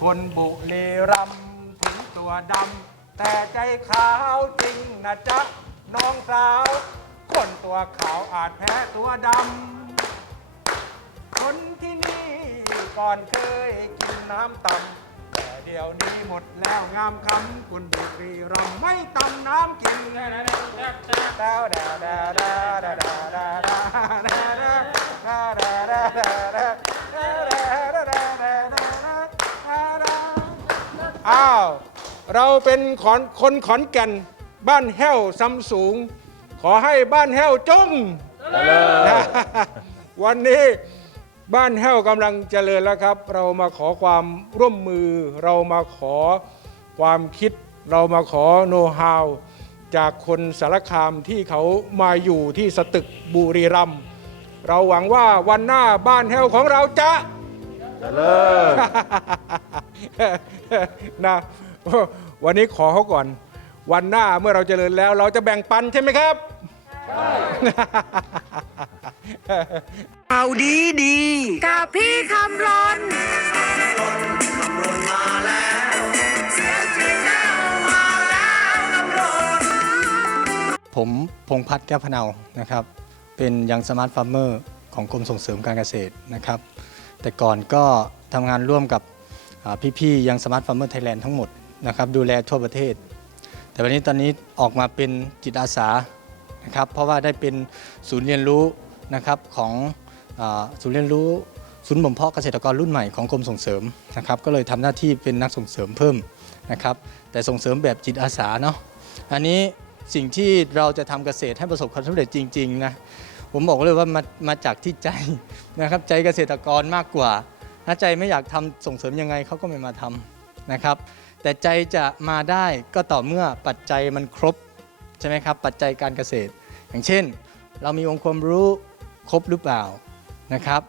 คนบุรีรัมย์ถึงตัวดำ แต่ใจขาวจริงนะจ๊ะ น้องสาว คนตัวขาวอาจแพ้ตัวดำ คนที่นี่ก่อนเคยกินน้ำต่ำแต่เดี๋ยวนี้หมดแล้วงามคำคนบุรีรัมย์ไม่ตำน้ำกินดาวดาวดาดาดาดาดาดาดาวดาดาวดาดาวดาดาว อ้าว เราเป็นขอนคนขอนแก่นบ้านแห้วซ้ำสูง ขอให้บ้านแห้วจงนะวันนี้บ้านแห้วกำลังเจริญแล้วครับ เรามาขอความร่วมมือ เรามาขอความคิด เรามาขอโน้ตฮาวจากคนสารคามที่เขามาอยู่ที่สตึกบุรีรัมย์เราหวังว่าวันหน้าบ้านแห้วของเราจะ เจริญ นะ วันนี้ขอเขาก่อน วันหน้าเมื่อเราเจริญแล้ว เราจะแบ่งปันใช่ไหมครับเอาดีดี กับพี่คำรนผมพงษ์พัฒน์แก้วพะเนานะครับ เป็นยังสมาร์ทฟาร์มเมอร์ของกรมส่งเสริมการเกษตรนะครับ แต่ก่อนก็ทำงานร่วมกับพี่ๆยังสมาร์ทฟาร์มเมอร์ไทยแลนด์ทั้งหมดนะครับดูแลทั่วประเทศ แต่วันนี้ตอนนี้ออกมาเป็นจิตอาสานะครับเพราะว่าได้เป็นศูนย์เรียนรู้นะครับของศูนย์เรียนรู้ศูนย์บ่มเพาะเกษตรกรรุ่นใหม่ของกรมส่งเสริมนะครับก็เลยทำหน้าที่เป็นนักส่งเสริมเพิ่มนะครับแต่ส่งเสริมแบบจิตอาสาเนาะอันนี้สิ่งที่เราจะทำเกษตรให้ประสบความสำเร็จจริงๆนะ ผมบอกเลยว่ามามาจากที่ใจนะครับ ใจเกษตรกรมากกว่า ถ้าใจไม่อยากทำส่งเสริมยังไงเขาก็ไม่มาทำนะครับ แต่ใจจะมาได้ก็ต่อเมื่อปัจจัยมันครบใช่ไหมครับ ปัจจัยการเกษตร อย่างเช่น เรามีองค์ความรู้ครบหรือเปล่านะครับ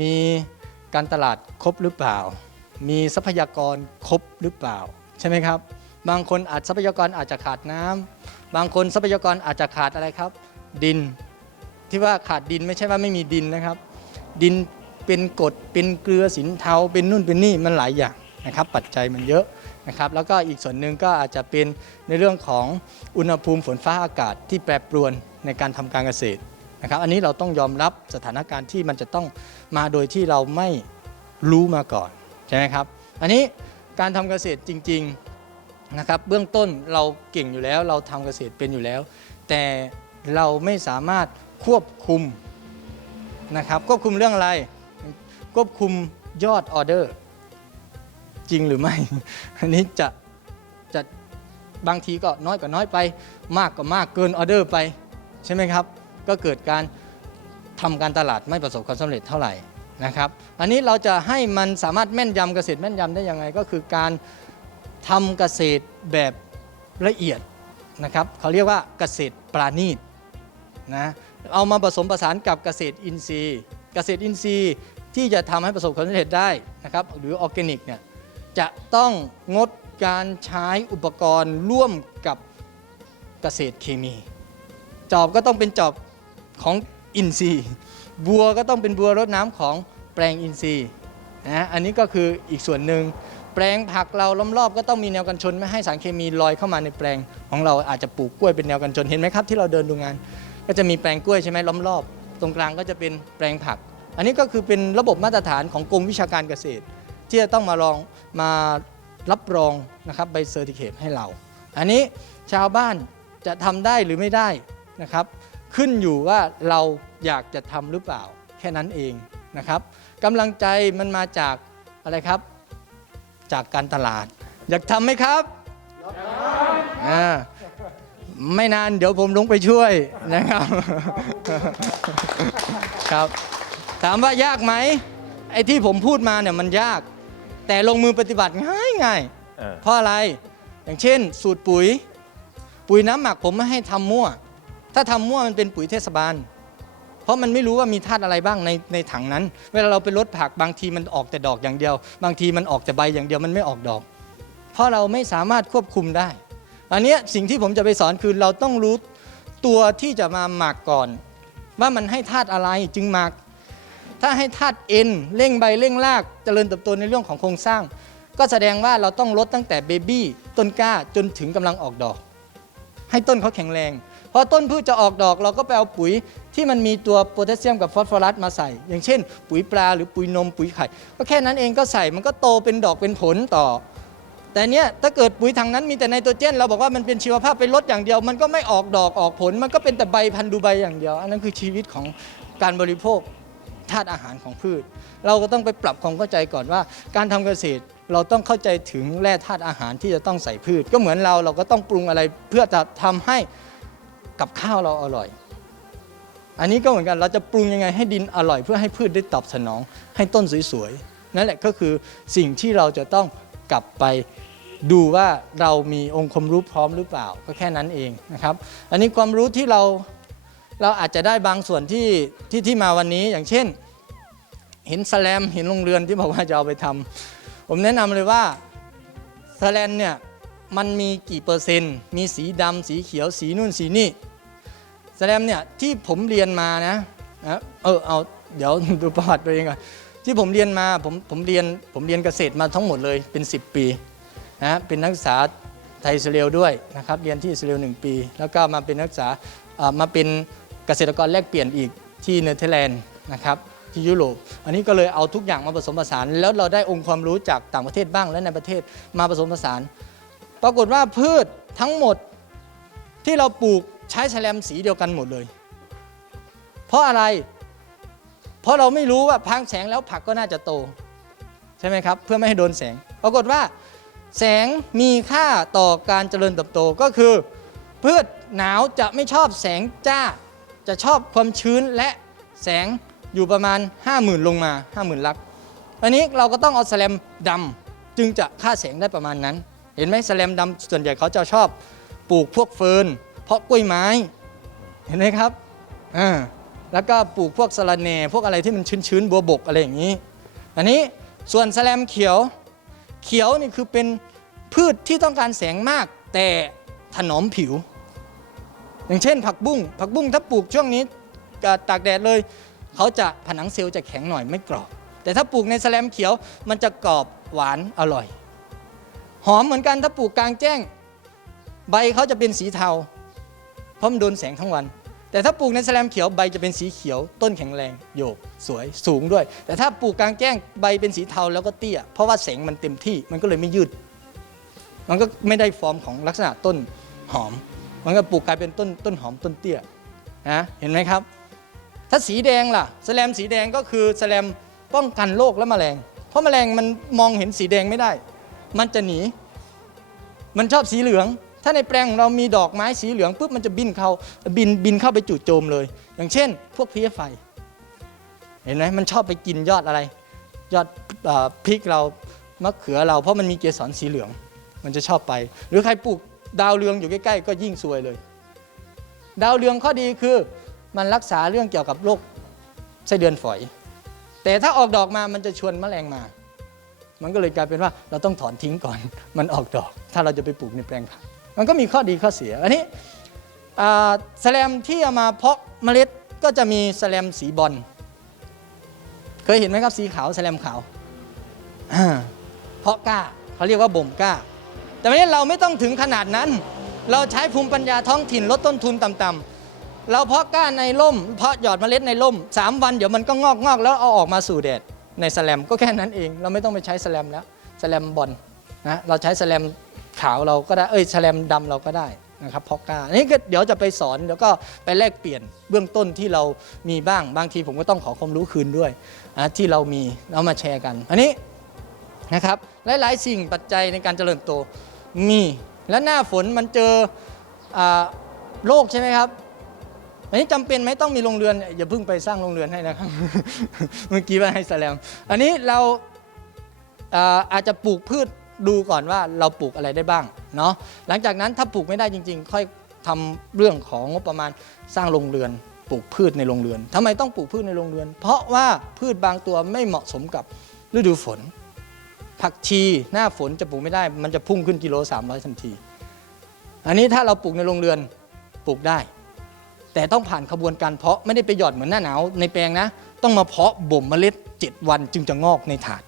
มีการตลาดครบหรือเปล่า มีทรัพยากรครบหรือเปล่าใช่ไหมครับ บางคนอาจทรัพยากรอาจจะขาดน้ำบางคนทรัพยากรอาจจะขาดอะไรครับ ดิน ที่ว่าขาดดินไม่ใช่ว่าไม่มีดินนะครับ ดินเป็นกรดเป็นเกลือสินเทาเป็นนู่นเป็นนี่มันหลายอย่างนะครับ ปัจจัยมันเยอะนะครับ แล้วก็อีกส่วนหนึ่งก็อาจจะเป็นในเรื่องของอุณหภูมิฝนฟ้าอากาศที่แปรปรวนในการทำการเกษตรนะครับ อันนี้เราต้องยอมรับสถานการณ์ที่มันจะต้องมาโดยที่เราไม่รู้มาก่อนใช่ไหมครับ อันนี้การทำเกษตรจริงๆนะครับ เบื้องต้นเราเก่งอยู่แล้ว เราทำเกษตรเป็นอยู่แล้ว แต่เราไม่สามารถ ควบคุมนะครับควบคุมเรื่องอะไร ควบคุมยอดออเดอร์ จริงหรือไม่ อันนี้จะจะบางทีก็น้อยก็น้อยไป มากก็มากเกินออเดอร์ไป ใช่ไหมครับ ก็เกิดการทำการตลาดไม่ประสบความสำเร็จเท่าไหร่นะครับ อันนี้เราจะให้มันสามารถแม่นยำเกษตรแม่นยำได้ยังไง ก็คือการทำเกษตรแบบละเอียดนะครับเขาเรียกว่าเกษตรปราณีตนะ เอามาผสมผสานกับเกษตรอินทรีย์ เกษตรอินทรีย์ที่จะทำให้ประสบความสำเร็จได้นะครับหรือออร์แกนิกเนี่ยจะต้องงดการใช้อุปกรณ์ร่วมกับเกษตรเคมี จอบก็ต้องเป็นจอบของอินทรีย์ บัวก็ต้องเป็นบัวรดน้ำของแปลงอินทรีย์นะอันนี้ก็คืออีกส่วนหนึ่งแปลงผักเราล้อมรอบก็ต้องมีแนวกันชนไม่ให้สารเคมีลอยเข้ามาในแปลงของเราอาจจะปลูกกล้วยเป็นแนวกันชนเห็นไหมครับที่เราเดินดูงาน ก็จะมีแปลงกล้วยใช่ไหมล้อมรอบ ตรงกลางก็จะเป็นแปลงผัก อันนี้ก็คือเป็นระบบมาตรฐานของกรมวิชาการเกษตร ที่จะต้องมาลองมารับรองนะครับใบเซอร์ติเคตให้เรา อันนี้ชาวบ้านจะทำได้หรือไม่ได้นะครับ ขึ้นอยู่ว่าเราอยากจะทำหรือเปล่าแค่นั้นเองนะครับกำลังใจมันมาจากอะไรครับ จากการตลาด อยากทำไหมครับอ่าก ไม่นานเดี๋ยวผมลงไปช่วยนะครับ ครับ ถามว่ายากไหมไอ้ที่ผมพูดมาเนี่ยมันยาก แต่ลงมือปฏิบัติง่ายง่ายๆเออเพราะอะไรอย่างเช่น สูตรปุ๋ย ปุ๋ยน้ำหมักผมไม่ให้ทำมั่ว ถ้าทำมั่วมันเป็นปุ๋ยเทศบาล เพราะมันไม่รู้ว่ามีธาตุอะไรบ้างในในถังนั้น เวลาเราไปลดผักบางทีมันออกแต่ดอกอย่างเดียว บางทีมันออกแต่ใบอย่างเดียวมันไม่ออกดอก เพราะเราไม่สามารถควบคุมได้ อันเนี้ยสิ่งที่ผมจะไปสอนคือเราต้องรู้ตัวที่จะมาหมักก่อน ว่ามันให้ธาตุอะไรจึงหมัก ถ้าให้ธาตุเอ็นเร่งใบเร่งรากเจริญเติบโตในเรื่องของโครงสร้าง ก็แสดงว่าเราต้องลดตั้งแต่เบบี้ต้นกล้าจนถึงกำลังออกดอก ให้ต้นเขาแข็งแรงพอต้นพืชจะออกดอกเราก็ไปเอาปุ๋ยที่มันมีตัวโพแทสเซียมกับฟอสฟอรัสมาใส่ อย่างเช่น ปุ๋ยปลาหรือปุ๋ยนมปุ๋ยไข่ก็แค่นั้นเองก็ใส่มันก็โตเป็นดอกเป็นผลต่อ แต่เนี้ยถ้าเกิดปุ๋ยทางนั้นมีแต่ไนโตรเจน เราบอกว่ามันเป็นชีวภาพไปลดอย่างเดียว มันก็ไม่ออกดอกออกผล มันก็เป็นแต่ใบพันธุ์ดูใบอย่างเดียว อันนั้นคือชีวิตของการบริโภคธาตุอาหารของพืช เราก็ต้องไปปรับความเข้าใจก่อนว่า การทำเกษตรเราต้องเข้าใจถึงแร่ธาตุอาหารที่จะต้องใส่พืช ก็เหมือนเราเราก็ต้องปรุงอะไรเพื่อจะทำให้กับข้าวเราอร่อย อันนี้ก็เหมือนกันเราจะปรุงยังไงให้ดินอร่อย เพื่อให้พืชได้ตอบสนองให้ต้นสวยๆนั่นแหละก็คือสิ่งที่เราจะต้อง กลับไปดูว่าเรามีองค์ความรู้พร้อมหรือเปล่าก็แค่นั้นเองนะครับ อันนี้ความรู้ที่เราเราอาจจะได้บางส่วนที่ที่ที่มาวันนี้ อย่างเช่น เห็นสแลมเห็นโรงเรือนที่บอกว่าจะเอาไปทำผมแนะนำเลยว่าสแลมเนี่ยมันมีกี่เปอร์เซ็นต์ มีสีดำสีเขียวสีนู่นสีนี่สแลมเนี่ยที่ผมเรียนมานะนะเออเอาเดี๋ยวดูประวัติตัวเองก่อน ที่ผมเรียนมาผมผมเรียนผมเรียนเกษตรมาทั้งหมดเลยเป็น 10 ปีนะเป็นนักศึกษาไทยอิสราเอลด้วยนะครับเรียนที่อิสราเอลหนึ่งปี แล้วก็มาเป็นนักศึกษาอ่ามาเป็นเกษตรกรแลกเปลี่ยนอีกที่เนเธอร์แลนด์นะครับที่ยุโรปอันนี้ก็เลยเอาทุกอย่างมาผสมผสาน แล้วเราได้องค์ความรู้จากต่างประเทศบ้างและในประเทศมาผสมผสาน ปรากฏว่าพืชทั้งหมดที่เราปลูกใช้แฉลมสีเดียวกันหมดเลย เพราะอะไร เพราะเราไม่รู้ว่าพังแสงแล้วผักก็น่าจะโต ใช่ไหมครับ เพื่อไม่ให้โดนแสง ปรากฏว่า แสงมีค่าต่อการเจริญเติบโตก็คือ พืชหนาวจะไม่ชอบแสงจ้าจะชอบความชื้นและแสงอยู่ประมาณ 50,000 ลงมา 50,000 ลักอันนี้เราก็ต้องเอาแสลมดำจึงจะฆ่าแสงได้ประมาณนั้น เห็นไหมแสลมดำส่วนใหญ่เขาจะชอบปลูกพวกเฟิร์นเพราะกล้วยไม้ เห็นไหมครับอ่า แล้วก็ปลูกพวกสะระแหน่พวกอะไรที่มันชื้นๆบัวบกอะไรอย่างนี้ อันนี้ส่วนแสแลมเขียว เขียวนี่คือเป็นพืชที่ต้องการแสงมาก แต่ถนอมผิว อย่างเช่น ผักบุ้งผักบุ้งถ้าปลูกช่วงนี้ตากแดดเลย เขาจะผนังเซลล์จะแข็งหน่อยไม่กรอบ แต่ถ้าปลูกในแสแลมเขียวมันจะกรอบหวานอร่อย หอมเหมือนกันถ้าปลูกกลางแจ้ง ใบเขาจะเป็นสีเทาเพราะมันโดนแสงทั้งวัน แต่ถ้าปลูกในแสลมเขียวใบจะเป็นสีเขียว ต้นแข็งแรงโยกสวยสูงด้วย แต่ถ้าปลูกกลางแจ้งใบเป็นสีเทาแล้วก็เตี้ย เพราะว่าแสงมันเต็มที่มันก็เลยไม่ยืด มันก็ไม่ได้ฟอร์มของลักษณะต้นหอม มันก็ปลูกกลายเป็นต้นต้นหอมต้นเตี้ยนะเห็นไหมครับ ถ้าสีแดงล่ะแสลมสีแดงก็คือแสลมป้องกันโรคและแมลง เพราะแมลงมันมองเห็นสีแดงไม่ได้ มันจะหนี มันชอบสีเหลือง ถ้าในแปลงของเรามีดอกไม้สีเหลืองปุ๊บมันจะบินเข้าบินบินเข้าไปจู่โจมเลย อย่างเช่น พวกเพลี้ยไฟ เห็นไหมมันชอบไปกินยอดอะไร ยอดอพริกเรามะเขือเราเพราะมันมีเกสรสีเหลือง มันจะชอบไป หรือใครปลูกดาวเรืองอยู่ใกล้ๆ ก็ยิ่งซวยเลย ดาวเรืองข้อดีคือมันรักษาเรื่องเกี่ยวกับโรคไส้เดือนฝอย แต่ถ้าออกดอกมามันจะชวนแมลงมา มันก็เลยกลายเป็นว่าเราต้องถอนทิ้งก่อน มันออกดอก ถ้าเราจะไปปลูกในแปลงผัก มันก็มีข้อดีข้อเสีย อันนี้แสลมที่เอามาเพาะเมล็ดก็จะมีแสลมสีบอล เคยเห็นไหมครับสีขาวแสลมขาว เพาะกล้าเขาเรียกว่าบ่มกล้า แต่วันนี้เราไม่ต้องถึงขนาดนั้น เราใช้ภูมิปัญญาท้องถิ่นลดต้นทุนต่ำๆเราเพาะกล้าในร่ม เพาะหยอดเมล็ดในร่ม 3 วันเดี๋ยวมันก็งอกงอกแล้วเอาออกมาสู่แดดในแสลมก็แค่นั้นเอง เราไม่ต้องไปใช้แสลมแล้วแสลมบอลนะเราใช้แสลม ขาวเราก็ได้เอ้ยแสแลมดำเราก็ได้นะครับเพาะกล้าอันนี้ก็เดี๋ยวจะไปสอนเดี๋ยวก็ไปแลกเปลี่ยนเบื้องต้นที่เรามีบ้าง บางทีผมก็ต้องขอความรู้คืนด้วยนะที่เรามีเอามาแชร์กัน อันนี้นะครับหลายๆ สิ่งปัจจัยในการเจริญโตมีและหน้าฝนมันเจออโรคใช่ไหมครับอันนี้จำเป็นไหมต้องมีโรงเรือนอย่าเพิ่งไปสร้างโรงเรือนให้นะครับ เมื่อกี้ว่าให้แสลมอันนี้เราอาจจะปลูกพืช ดูก่อนว่าเราปลูกอะไรได้บ้างเนาะหลังจากนั้นถ้าปลูกไม่ได้จริง ๆ ค่อยทำเรื่องของงบประมาณสร้างโรงเรือนปลูกพืชในโรงเรือนทำไมต้องปลูกพืชในโรงเรือน เพราะว่าพืชบางตัวไม่เหมาะสมกับฤดูฝน ผักชีหน้าฝนจะปลูกไม่ได้ มันจะพุ่งขึ้นกิโล300ทันที อันนี้ถ้าเราปลูกในโรงเรือนปลูกได้ แต่ต้องผ่านขบวนการเพาะไม่ได้ไปหยอดเหมือนหน้าหนาวในแปลงนะ ต้องมาเพาะบ่มเมล็ด 7 วันจึงจะงอกในถาด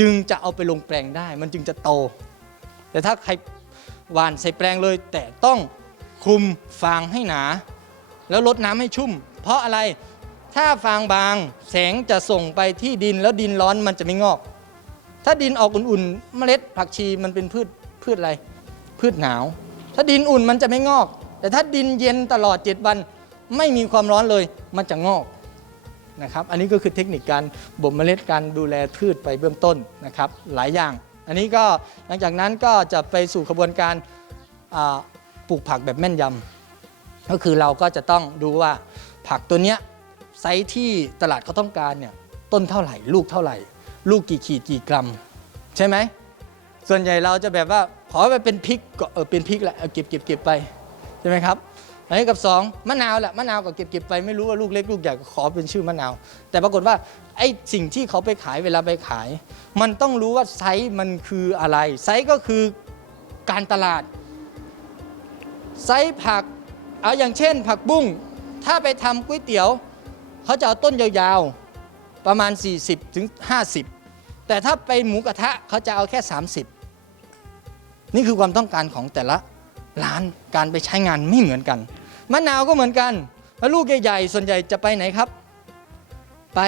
จึงจะเอาไปลงแปลงได้ มันจึงจะโต แต่ถ้าใครหวานใส่แปลงเลย แต่ต้องคลุมฟางให้หนา แล้วลดน้ำให้ชุ่ม เพราะอะไรถ้าฟางบางแสงจะส่งไปที่ดินแล้วดินร้อนมันจะไม่งอก ถ้าดินออกอุ่นๆ เมล็ดผักชีมันเป็นพืชพืชอะไร พืชหนาว ถ้าดินอุ่นมันจะไม่งอก แต่ถ้าดินเย็นตลอด 7 วัน ไม่มีความร้อนเลยมันจะงอก นะครับอันนี้ก็คือเทคนิคการบ่มเมล็ดการดูแลพืชไปเบื้องต้นนะครับหลายอย่าง อันนี้ก็หลังจากนั้นก็จะไปสู่กระบวนการปลูกผักแบบแม่นยำก็คือเราก็จะต้องดูว่าผักตัวเนี้ยไซส์ที่ตลาดเขาต้องการเนี่ยต้นเท่าไหร่ ลูกเท่าไหร่ ลูกกี่ขีดกี่กรัม ใช่ไหมส่วนใหญ่เราจะแบบว่าขอไปเป็นพริกก็เออเป็นพริกแหละเอาเก็บเก็บเก็บไปใช่ไหมครับ อันนี้กับสองมะนาวแหละมะนาวก็เก็บเก็บไปไม่รู้ว่าลูกเล็กลูกใหญ่ก็ขอเป็นชื่อมะนาว แต่ปรากฏว่าไอ้สิ่งที่เขาไปขายเวลาไปขาย มันต้องรู้ว่าไซส์มันคืออะไร ไซส์ก็คือการตลาด ไซส์ผักเอาอย่างเช่น ผักบุ้งถ้าไปทำก๋วยเตี๋ยว เขาจะเอาต้นยาวๆประมาณ 40ถึง50 แต่ถ้าไปหมูกระทะเขาจะเอาแค่ 30 นี่คือความต้องการของแต่ละร้านการไปใช้งานไม่เหมือนกัน มะนาวก็เหมือนกัน แล้วลูกใหญ่ๆส่วนใหญ่จะไปไหนครับ ไป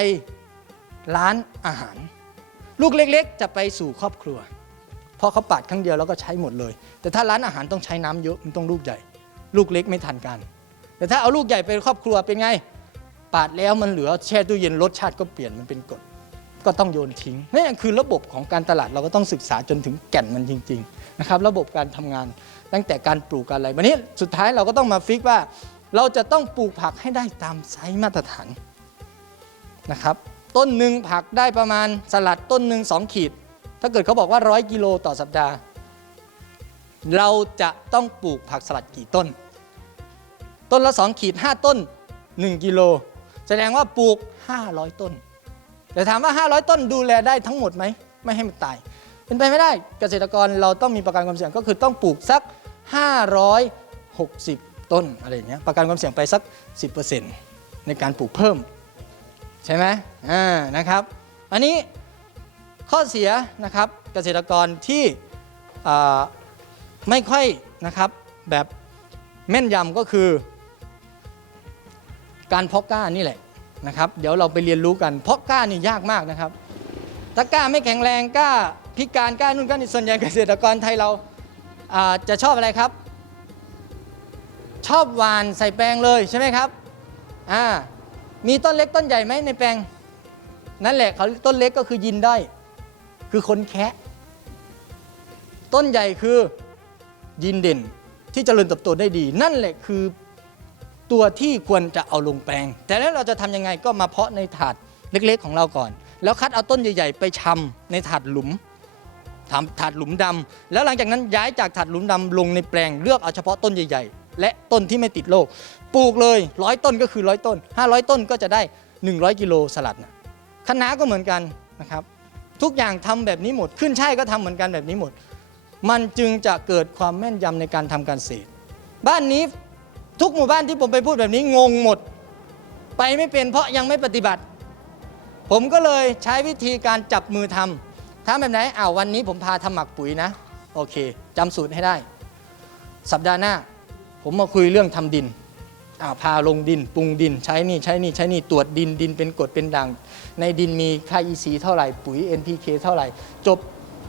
ร้านอาหาร ลูกเล็กๆ จะไปสู่ครอบครัว เพราะเขาปาดครั้งเดียวแล้วก็ใช้หมดเลย แต่ถ้าร้านอาหารต้องใช้น้ำเยอะมันต้องลูกใหญ่ ลูกเล็กไม่ทันกัน แต่ถ้าเอาลูกใหญ่ไปครอบครัวเป็นไง ปาดแล้วมันเหลือแช่ตู้เย็นรสชาติก็เปลี่ยนมันเป็นกรดก็ต้องโยนทิ้งนี่คือระบบของการตลาดเราก็ต้องศึกษาจนถึงแก่นมันจริง ๆ นะครับระบบการทำงานตั้งแต่การปลูกการอะไรวันนี้สุดท้ายเราก็ต้องมาฟิกว่า เราจะต้องปลูกผักให้ได้ตามไซส์มาตรฐานนะครับต้นหนึ่งผักได้ประมาณสลัดต้นหนึ่งสองขีด ถ้าเกิดเขาบอกว่าร้อยกิโลต่อสัปดาห์ เราจะต้องปลูกผักสลัดกี่ต้น ต้นละ 2 ขีด 5 ต้น 1 กิโล แสดงว่าปลูก 500 ต้น แต่ถามว่า 500 ต้นดูแลได้ทั้งหมดไหม ไม่ให้มันตาย เป็นไปไม่ได้เกษตรกรเราต้องมีประกันความเสี่ยงก็คือต้องปลูกสัก 560 ต้นอะไรอย่างเงี้ยประกันความเสี่ยงไปสัก 10%ในการปลูกเพิ่ม ใช่ไหมอ่านะครับ อันนี้ข้อเสียนะครับเกษตรกรที่ไม่ค่อยนะครับแบบแม่นยำก็คือ การเพาะกล้านี่แหละนะครับ เดี๋ยวเราไปเรียนรู้กันเพาะกล้านี่ยากมากนะครับ ถ้ากล้าไม่แข็งแรงกล้าพิการกล้านู่นกล้านี่ส่วนใหญ่เกษตรกรไทยเราจะชอบอะไรครับ ชอบหวานใส่แปลงเลยใช่ไหมครับอ่ามีต้นเล็กต้นใหญ่ไหมในแปลง นั่นแหละเขาต้นเล็กก็คือยินได้ คือคนแคะต้นใหญ่คือยินเด่นที่เจริญเติบโตได้ดี นั่นแหละคือตัวที่ควรจะเอาลงแปลง แต่แล้วเราจะทำยังไงก็มาเพาะในถาดเล็กๆของเราก่อน แล้วคัดเอาต้นใหญ่ ๆ ไปชำในถาดหลุมทำถาดหลุมดำแล้วหลังจากนั้นย้ายจากถาดหลุมดำลงในแปลงเลือกเอาเฉพาะต้นใหญ่ ๆ และต้นที่ไม่ติดโรคปลูกเลยร้อยต้นก็คือร้อยต้น 500 ต้นก็จะได้ 100 กิโลสลัดนะคะน้าก็เหมือนกันนะครับ ทุกอย่างทำแบบนี้หมดขึ้นใช่ก็ทำเหมือนกันแบบนี้หมด มันจึงจะเกิดความแม่นยำในการทำการเกษตรบ้านนี้ทุกหมู่บ้านที่ผมไปพูดแบบนี้งงหมด ไปไม่เป็นเพราะยังไม่ปฏิบัติ ผมก็เลยใช้วิธีการจับมือทำทำแบบไหนอ้าววันนี้ผมพาทำหมักปุ๋ยนะ โอเคจำสูตรให้ได้ สัปดาห์หน้า ผมมาคุยเรื่องทำดินอ้าวพาลงดินปรุงดินใช้นี่ใช้นี่ใช้นี่ตรวจดินดินเป็นกรดเป็นด่าง ในดินมีค่า EC เท่าไหร่ปุ๋ย NPK เท่าไหร่ จบ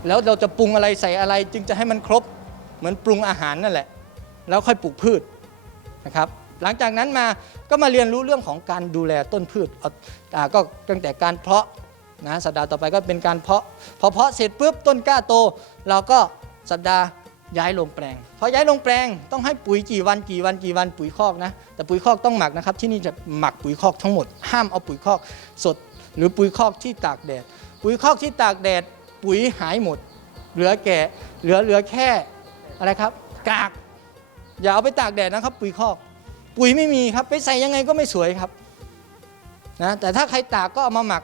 แล้วเราจะปรุงอะไรใส่อะไรจึงจะให้มันครบ เหมือนปรุงอาหารนั่นแหละ แล้วค่อยปลูกพืชนะครับ หลังจากนั้นมาก็มาเรียนรู้เรื่องของการดูแลต้นพืชอ่าก็ตั้งแต่การเพาะนะสัปดาห์ต่อไปก็เป็นการเพาะพอเพาะเสร็จปุ๊บต้นกล้าโต เราก็สัปดาห์ย้ายลงแปลงพอย้ายลงแปลงต้องให้ปุ๋ยกี่วันกี่วันกี่วันปุ๋ยคอกนะแต่ปุ๋ยคอกต้องหมักนะครับ ที่นี่จะหมักปุ๋ยคอกทั้งหมด ห้ามเอาปุ๋ยคอกสด หรือปุ๋ยคอกที่ตากแดด ปุ๋ยคอกที่ตากแดด ปุ๋ยหายหมด เหลือแก่เหลือเหลือแค่อะไรครับ กาก อย่าเอาไปตากแดดนะครับ ปุ๋ยคอก ปุ๋ยไม่มีครับ ไปใส่ยังไงก็ไม่สวยครับนะแต่ถ้าใครตากก็เอามาหมัก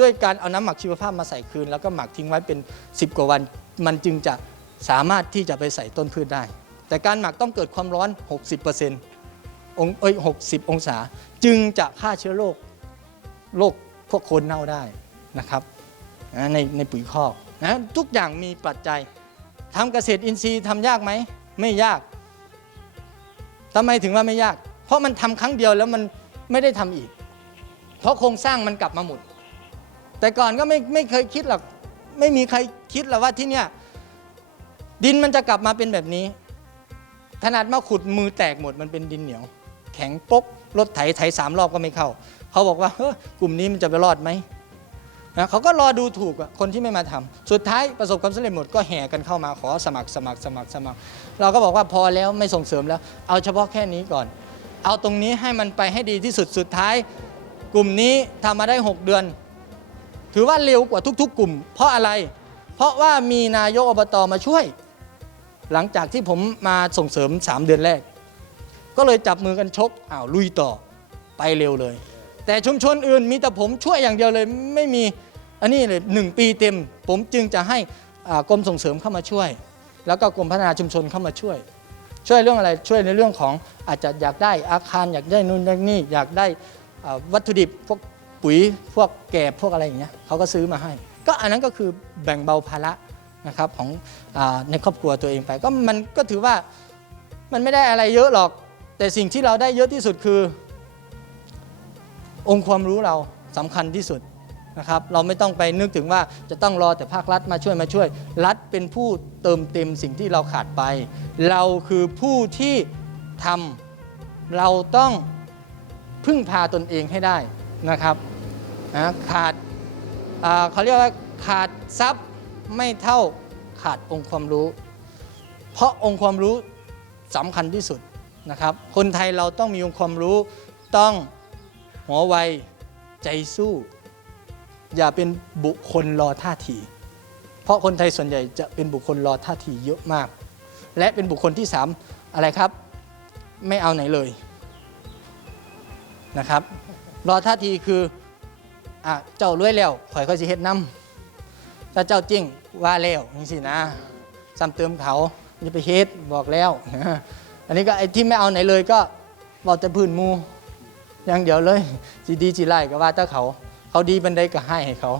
ด้วยการเอาน้ำหมักชีวภาพมาใส่คืน แล้วก็หมักทิ้งไว้เป็น 10 กว่าวัน มันจึงจะสามารถที่จะไปใส่ต้นพืชได้ แต่การหมักต้องเกิดความร้อน 60%องเอ้ย60 องศา จึงจะฆ่าเชื้อโรคโรคพวกโคนเน่าได้นะครับในในปุ๋ยคอกนะทุกอย่างมีปัจจัยทำเกษตรอินทรีย์ทำยากไหม ไม่ยาก ทำไมถึงว่าไม่ยาก เพราะมันทำครั้งเดียวแล้วมันไม่ได้ทำอีก เพราะโครงสร้างมันกลับมาหมดแต่ก่อนก็ไม่ไม่เคยคิดหรอกไม่มีใครคิดหรอกว่าที่เนี่ยดินมันจะกลับมาเป็นแบบนี้ ขนาดมาขุดมือแตกหมดมันเป็นดินเหนียว แข็งปกรถไถไถสามรอบก็ไม่เข้า เขาบอกว่าเฮ้กลุ่มนี้มันจะไปรอดไหม นะเขาก็รอดูถูกคนที่ไม่มาทำสุดท้ายประสบความสำเร็จหมดก็แห่กันเข้ามาขอสมัครสมัครสมัครสมัคร เราก็บอกว่าพอแล้วไม่ส่งเสริมแล้ว เอาเฉพาะแค่นี้ก่อน เอาตรงนี้ให้มันไปให้ดีที่สุดสุดท้าย กลุ่มนี้ทำมาได้ 6 เดือน ถือว่าเร็วกว่าทุก ๆ กลุ่ม เพราะอะไร เพราะว่ามีนายกอบตมาช่วย หลังจากที่ผมมาส่งเสริม 3 เดือนแรก ก็เลยจับมือกันชกอ้าวลุยต่อไปเร็วเลย แต่ชุมชนอื่นมีแต่ผมช่วยอย่างเดียวเลยไม่มีอันนี้เลยหนึ่งปีเต็ม ผมจึงจะให้กรมส่งเสริมเข้ามาช่วย แล้วก็กรมพัฒนาชุมชนเข้ามาช่วย ช่วยเรื่องอะไรช่วยในเรื่องของอาจจะอยากได้อาคารอยากได้นู่นได้นี่อยากได้วัตถุดิบพวกปุ๋ยพวกแกบพวกอะไรอย่างเงี้ยเขาก็ซื้อมาให้ ก็อันนั้นก็คือแบ่งเบาภาระนะครับของอในครอบครัวตัวเองไป ก็มันก็ถือว่ามันไม่ได้อะไรเยอะหรอก แต่สิ่งที่เราได้เยอะที่สุดคือ องค์ความรู้เราสำคัญที่สุดนะครับ เราไม่ต้องไปนึกถึงว่าจะต้องรอแต่ภาครัฐมาช่วยมาช่วย รัฐเป็นผู้เติมเต็มสิ่งที่เราขาดไป เราคือผู้ที่ทำเราต้องพึ่งพาตนเองให้ได้นะครับนะขาดาเขาเรียกว่าขาดทรัพย์ไม่เท่าขาดองค์ความรู้ เพราะองค์ความรู้สำคัญที่สุดนะครับ คนไทยเราต้องมีองค์ความรู้ต้อง หัวไว ใจสู้ อย่าเป็นบุคคลรอท่าที เพราะคนไทยส่วนใหญ่จะเป็นบุคคลรอท่าทีเยอะมาก และเป็นบุคคลที่สามอะไรครับ ไม่เอาไหนเลยนะครับ รอท่าทีคืออะเจ้ารวยแล้วข่อยก็สิเฮ็ดน้ำถ้าเจ้าจริงว่าแล้วนี่สินะซ้ำเติมเขาจะไปเฮ็ดบอกแล้ว อันนี้ก็ไอ้ที่ไม่เอาไหนเลยก็บอกแต่พื้นมู อย่างเดียวเลยจีดีจีไล่ก็ว่าแต่เขา เขาดีบันไดก็ให้ให้เขา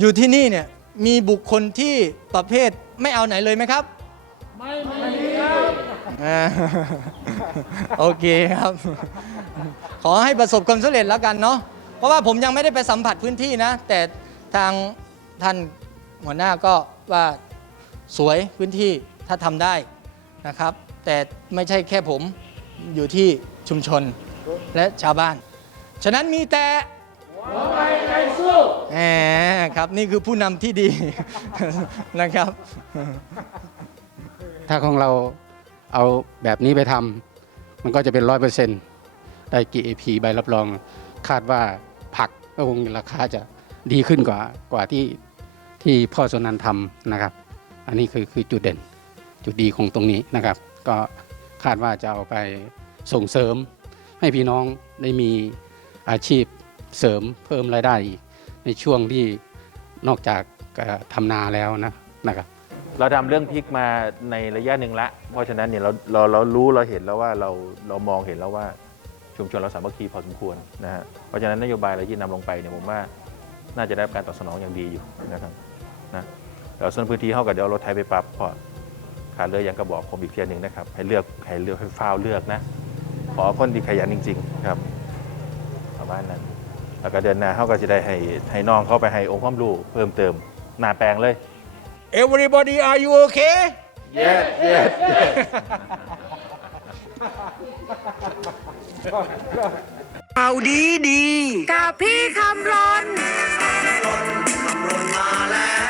อยู่ที่นี่เนี่ยมีบุคคลที่ประเภทไม่เอาไหนเลยไหมครับ ไม่มีครับโอเคครับ ขอให้ประสบความสำเร็จแล้วกันเนาะเพราะว่าผมยังไม่ได้ไปสัมผัสพื้นที่นะ แต่ทางท่านหัวหน้าก็ว่าสวยพื้นที่ถ้าทำได้นะครับ แต่ไม่ใช่แค่ผมอยู่ที่ชุมชน และชาวบ้าน ฉะนั้นมีแต่แหมครับนี่คือผู้นำที่ดีนะครับ ถ้าของเราเอาแบบนี้ไปทำมันก็จะเป็นร้อยเปอร์เซ็นต์ได้ GAP ใบรับรองคาดว่าผักก็คงราคาจะดีขึ้นกว่ากว่าที่ที่พ่อสนันทำนะครับ อันนี้คือคือจุดเด่นจุดดีของตรงนี้นะครับ ก็คาดว่าจะเอาไปส่งเสริม ให้พี่น้องได้มีอาชีพเสริมเพิ่มรายได้อีกในช่วงที่นอกจากทำนาแล้วนะนะครับเราทำเรื่องพริกมาในระยะหนึ่งละเพราะฉะนั้นเนี่ยเราเราเรารู้เราเห็นแล้วว่าเราเรามองเห็นแล้วว่าชุมชนเราสามัคคีพอสมควรนะฮะเพราะฉะนั้นนโยบายอะไรที่นำลงไปเนี่ยผมว่าน่าจะได้รับการตอบสนองอย่างดีอยู่นะครับนะเราส่วนพื้นที่เข้ากับเดี๋ยวรถไทยไปปรับพอขาดเลือกยังกระบอกผมอีกเทียนหนึ่งนะครับให้เลือกให้เลือกให้ฟ้าวเลือกนะ ขอคนที่ขยันจริง ๆ ครับชาวบ้านนั้นแล้วก็เดือนหน้าเขาก็จะได้ให้ให้น้องเขาไปให้องค์ความรู้เพิ่มเติมหน้าแปลงเลย Everybody are you okay Yes yes yes ข่าวดีดี กับพี่คำรนคำรนมาแล้ว